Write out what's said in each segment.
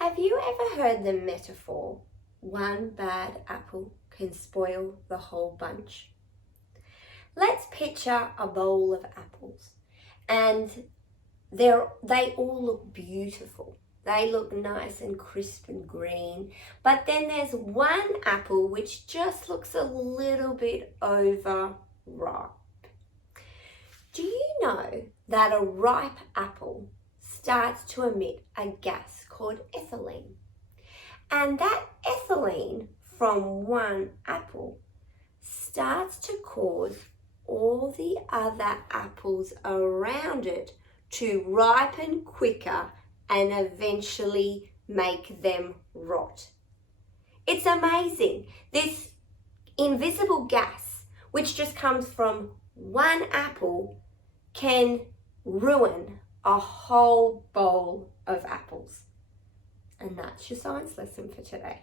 Have you ever heard the metaphor, one bad apple can spoil the whole bunch? Let's picture a bowl of apples and they all look beautiful. They look nice and crisp and green, but then there's one apple which just looks a little bit overripe. Do you know that a ripe apple starts to emit a gas called ethylene? And that ethylene from one apple starts to cause all the other apples around it to ripen quicker and eventually make them rot. It's amazing. This invisible gas, which just comes from one apple, can ruin a whole bowl of apples. And that's your science lesson for today.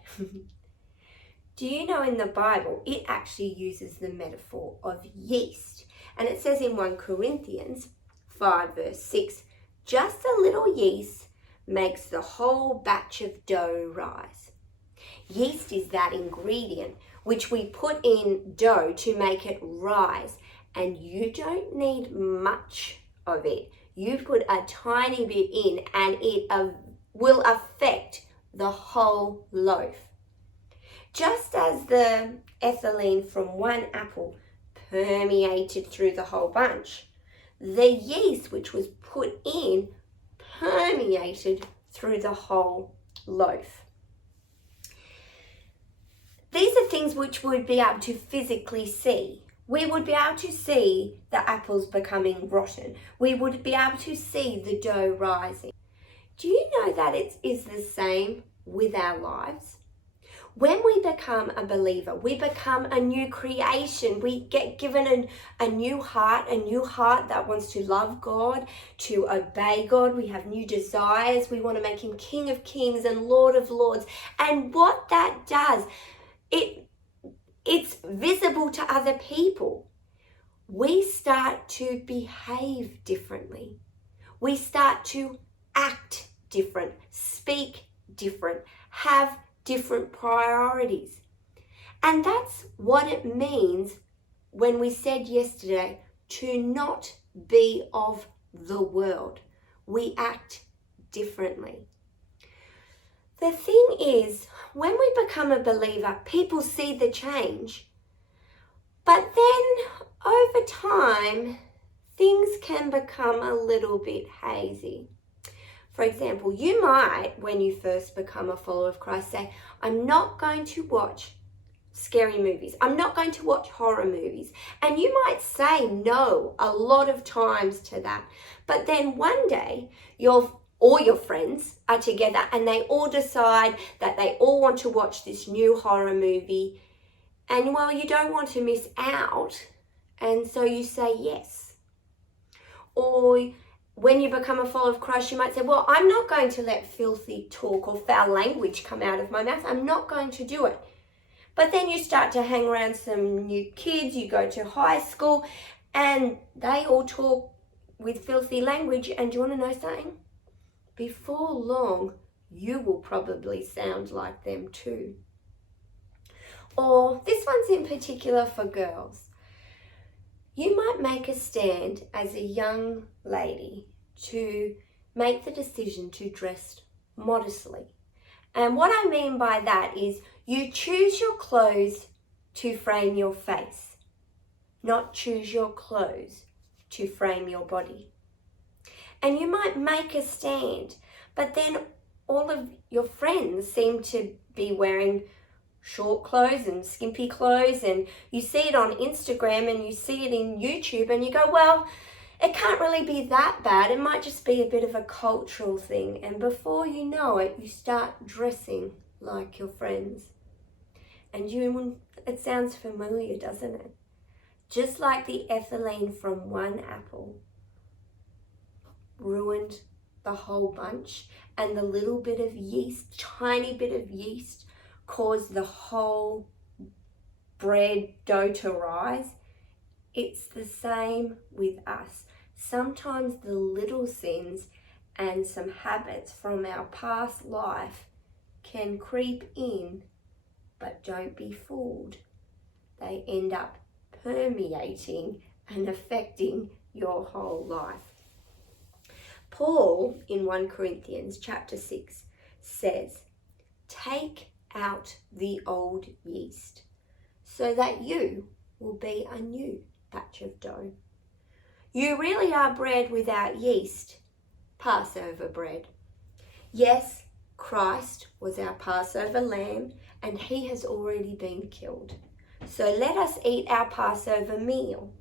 Do you know in the Bible, it actually uses the metaphor of yeast. And it says in 1 Corinthians 5 verse 6, just a little yeast makes the whole batch of dough rise. Yeast is that ingredient which we put in dough to make it rise. And you don't need much of it. You put a tiny bit in and it will affect the whole loaf. Just as the ethylene from one apple permeated through the whole bunch, the yeast which was put in permeated through the whole loaf. These are things which we would be able to physically see. We would be able to see the apples becoming rotten. We would be able to see the dough rising. Do you know that it is the same with our lives? When we become a believer, we become a new creation. We get given a new heart that wants to love God, to obey God. We have new desires. We want to make him King of Kings and Lord of Lords. And what that does, it's visible to other people. We start to behave differently. We start to act different, speak different, have different priorities. And that's what it means when we said yesterday to not be of the world. We act differently. The thing is, when we become a believer, people see the change. But then over time, things can become a little bit hazy. For example, you might, when you first become a follower of Christ, say, I'm not going to watch scary movies. I'm not going to watch horror movies. And you might say no a lot of times to that. But then one day, all your friends are together and they all decide that they all want to watch this new horror movie. And well, you don't want to miss out. And so you say yes. Or when you become a follower of Christ, you might say, well, I'm not going to let filthy talk or foul language come out of my mouth. I'm not going to do it. But then you start to hang around some new kids, you go to high school, and they all talk with filthy language. And do you want to know something? Before long, you will probably sound like them too. Or this one's in particular for girls. You might make a stand as a young lady to make the decision to dress modestly. And what I mean by that is you choose your clothes to frame your face, not choose your clothes to frame your body. And you might make a stand, but then all of your friends seem to be wearing short clothes and skimpy clothes, and you see it on Instagram and you see it in YouTube and you go, well, it can't really be that bad. It might just be a bit of a cultural thing. And before you know it, you start dressing like your friends. And it sounds familiar, doesn't it? Just like the ethylene from one apple ruined the whole bunch, and the little bit of yeast, tiny bit of yeast, caused the whole bread dough to rise. It's the same with us. Sometimes the little sins and some habits from our past life can creep in, but don't be fooled. They end up permeating and affecting your whole life. Paul in 1 Corinthians chapter 6 says, "Take out the old yeast so that you will be a new batch of dough." You really are bread without yeast, Passover bread. Yes, Christ was our Passover lamb and he has already been killed. So let us eat our Passover meal,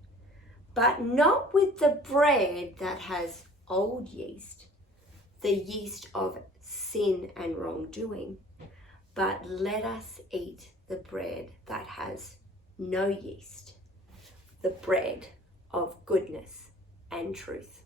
but not with the bread that has old yeast, the yeast of sin and wrongdoing, but let us eat the bread that has no yeast, the bread of goodness and truth.